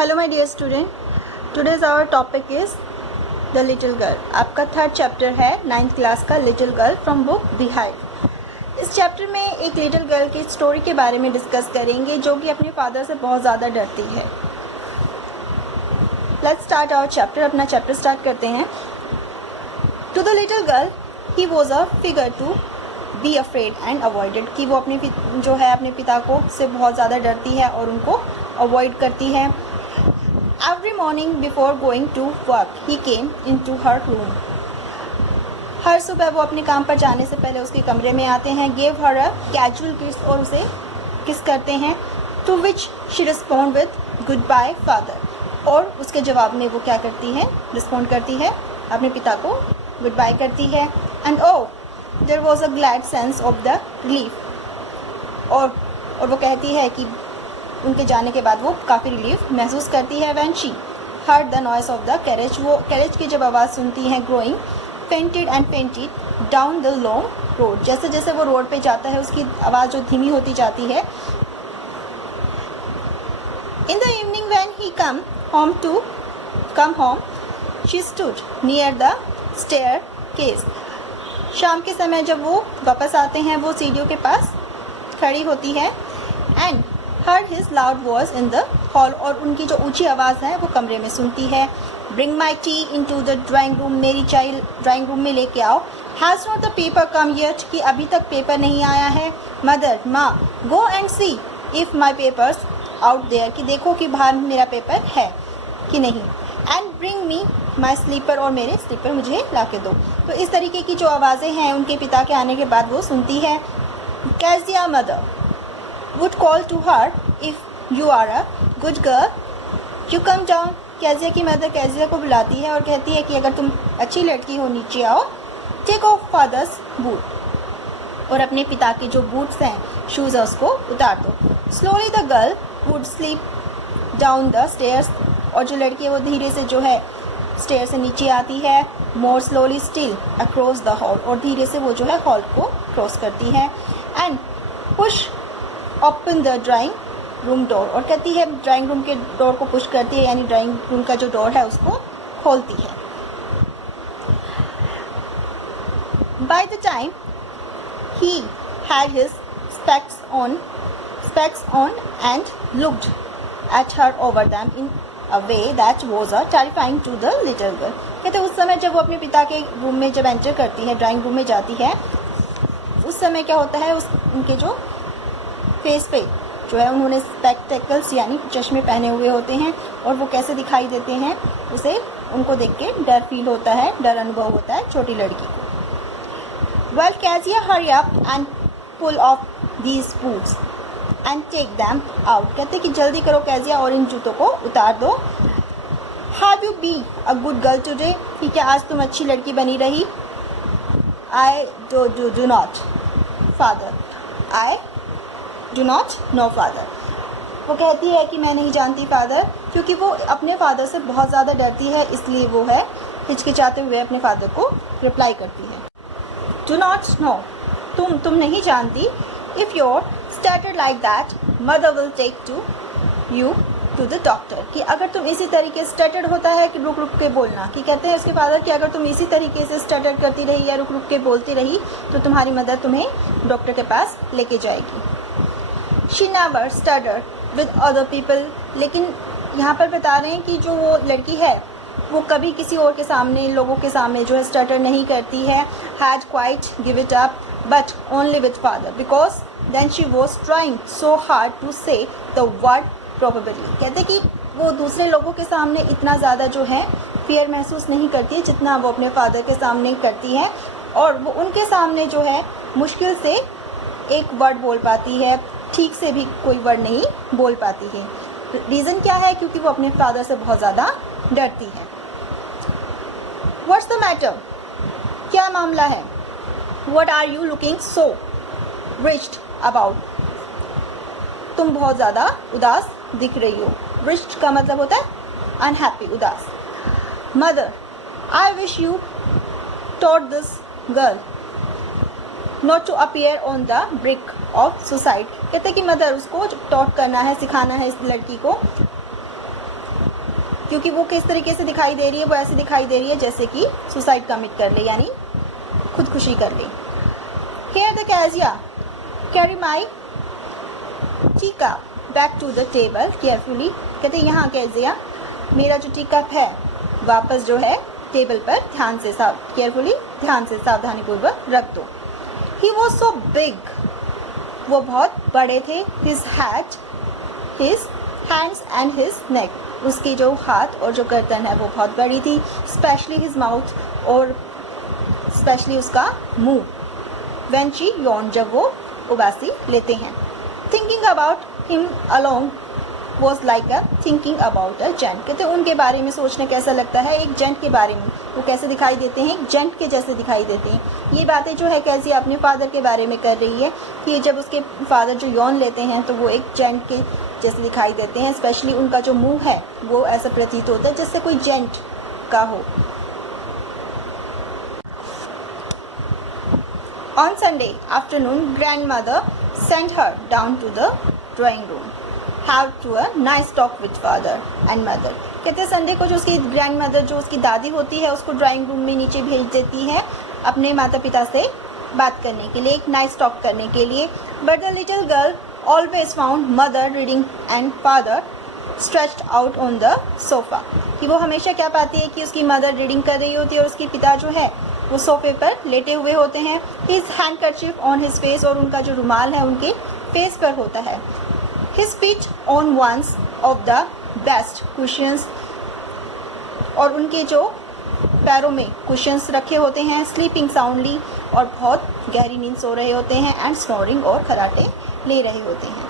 Hello my dear student, today's our topic is the little girl. आपका third chapter है 9th class का little girl from book the hive. इस chapter में एक little girl की story के बारे में डिस्कस करेंगे जो कि अपने फादर से बहुत ज़्यादा डरती है। Let's start our chapter. अपना चैप्टर स्टार्ट करते हैं। To the little girl he was a figure to be afraid and avoided, कि वो अपने पिता को से बहुत ज़्यादा डरती है और उनको अवॉइड करती है। Every morning before going to work he came in to her room, हर सुबह वो अपने काम पर जाने से पहले उसके कमरे में आते हैं। गेव हर अ कैजुअल किस, और उसे किस करते हैं। To which she respond with goodbye father, और उसके जवाब में वो क्या करती है, रिस्पॉन्ड करती है, अपने पिता को गुड बाय करती है। And oh there was a glad sense of the relief, और वो कहती है कि उनके जाने के बाद वो काफ़ी रिलीफ महसूस करती है। When she heard the noise of the carriage, वो कैरेज की जब आवाज़ सुनती है, growing fainted and fainted down the long road, जैसे जैसे वो रोड पे जाता है उसकी आवाज़ जो धीमी होती जाती है। In the evening when he come home she stood near the staircase, शाम के समय जब वो वापस आते हैं वो सीढ़ियों के पास खड़ी होती है। And heard his loud voice in the hall, और उनकी जो ऊंची आवाज़ है वो कमरे में सुनती है। Bring my tea into the drawing room, मेरी चाय ड्राइंग रूम में लेके आओ। Has not the paper come yet, कि अभी तक पेपर नहीं आया है। Mother, माँ, go and see if my papers out there, कि देखो कि बाहर मेरा पेपर है कि नहीं। And bring me my slipper, और मेरे स्लीपर मुझे ला के दो। तो इस तरीके की जो आवाज़ें हैं उनके पिता के आने के बाद वो सुनती है। Kezia mother would call to her, if you are a good girl you come down, Kezia की मदर कैजिया को बुलाती है और कहती है कि अगर तुम अच्छी लड़की हो नीचे आओ। टेक ऑफ फादर्स बूट, और अपने पिता के जो बूट्स हैं, शूज़ है, उसको उतार दो। Slowly the girl would sleep down the stairs, और जो लड़की है वो धीरे से जो है स्टेयर से नीचे आती है। मोर slowly still across the hall, और धीरे से वो जो है हॉल को क्रॉस करती है। And push open the drawing room door, और कहती है ड्राइंग रूम के डोर को पुश करती है, यानी ड्राइंग रूम का जो डोर है उसको खोलती है। By the time he had his specs on and looked at her over them in a way that was a terrifying to the little girl. कहते उस समय जब वो अपने पिता के रूम में जब एंटर करती है, ड्राइंग रूम में जाती है, उस समय क्या होता है, उनके जो फेस पे जो है उन्होंने स्पेक्टेकल्स यानी चश्मे पहने हुए होते हैं, और वो कैसे दिखाई देते हैं उसे उनको देख के डर फील होता है, डर अनुभव होता है छोटी लड़की को। Well Kezia hurry up and pull off these boots and take them out, कहते कि जल्दी करो कैजिया और इन जूतों को उतार दो। Have you be a good girl today, कि क्या आज तुम अच्छी लड़की बनी रही। I do not father, I do not know father, वो कहती है कि मैं नहीं जानती फादर, क्योंकि वो अपने फादर से बहुत ज़्यादा डरती है, इसलिए वो है हिचकिचाते हुए अपने फादर को रिप्लाई करती है। डू नॉट नो, तुम नहीं जानती। If your started like that mother will take you to the doctor, कि अगर तुम इसी तरीके से स्टार्टेड होता है कि रुक रुक के बोलना, कि कहते हैं उसके फादर कि अगर तुम इसी तरीके से स्टार्टेड करती रही या रुक रुक के बोलती रही तो तुम्हारी मदर तुम्हें डॉक्टर के पास लेके जाएगी। She never stuttered with other people, लेकिन यहाँ पर बता रहे हैं कि जो वो लड़की है वो कभी किसी और के सामने, लोगों के सामने जो है स्टटर नहीं करती है। Had quite give it up, but only with father, because then she was trying so hard to say the word probably, कहते कि वो दूसरे लोगों के सामने इतना ज़्यादा जो है फियर महसूस नहीं करती है जितना वो अपने फादर के सामने करती है, और वो उनके सामने जो है मुश्किल से एक वर्ड बोल पाती है, ठीक से भी कोई वर्ड नहीं बोल पाती है। रीज़न क्या है, क्योंकि वो अपने फादर से बहुत ज़्यादा डरती है। व्हाट्स द मैटर, क्या मामला है। What are you looking so wretched about, तुम बहुत ज़्यादा उदास दिख रही हो। रिच्ड का मतलब होता है अनहैप्पी, उदास। Mother, I wish you taught this girl not to appear on the brick of society, कहते कि मदर उसको टॉट करना है, सिखाना है इस लड़की को क्योंकि वो किस तरीके से दिखाई दे रही है, वो ऐसी दिखाई दे रही है जैसे कि सुसाइड कमिट कर ले, यानी खुदकुशी कर ले। Here the Kezia carry my teacup back to the table carefully। कहते हैं यहाँ कैजिया मेरा जो टी कप है वापस जो है टेबल पर ध्यान से केयरफुली ध्यान से सावधानी पूर्वक रख दो। He was so big, वो बहुत बड़े थे। His hat, his hands and his neck, उसकी जो हाथ और जो गर्दन है वो बहुत बड़ी थी। Especially his mouth, और स्पेशली उसका मुंह। When she yawned, जब वो उबासी लेते हैं। Thinking about him alone was like a thinking about a gent। कहते हैं उनके बारे में सोचना कैसा लगता है, एक जेंट के बारे में। वो कैसे दिखाई देते हैं, एक जेंट के जैसे दिखाई देते हैं। ये बातें जो है कैसी अपने फादर के बारे में कर रही है कि जब उसके फादर जो यौन लेते हैं तो वो एक जेंट के जैसे दिखाई देते हैं। स्पेशली उनका जो मुंह है वो ऐसा प्रतीत होता है जैसे कोई जेंट का हो। On Sunday afternoon, grandmother sent her down to the drawing room, have to a nice talk with father and mother। कहते हैं संडे को जो उसकी ग्रैंडमदर जो उसकी दादी होती है उसको ड्राइंग रूम में नीचे भेज देती है अपने माता पिता से बात करने के लिए, एक नाइस टॉक करने के लिए। But the little girl always found mother reading and father stretched out on the sofa। कि वो हमेशा क्या पाती है कि उसकी मदर रीडिंग कर रही होती है और उसके पिता जो है वो सोफे पर लेटे हुए होते हैं। His handkerchief on his face, और उनका जो रुमाल है उनके फेस पर होता है। His feet on ones of the best cushions, और उनके जो पैरों में कुशंस रखे होते हैं। स्लीपिंग साउंडली, और बहुत गहरी नींद सो रहे होते हैं। एंड स्नोरिंग, और खराटे ले रहे होते हैं।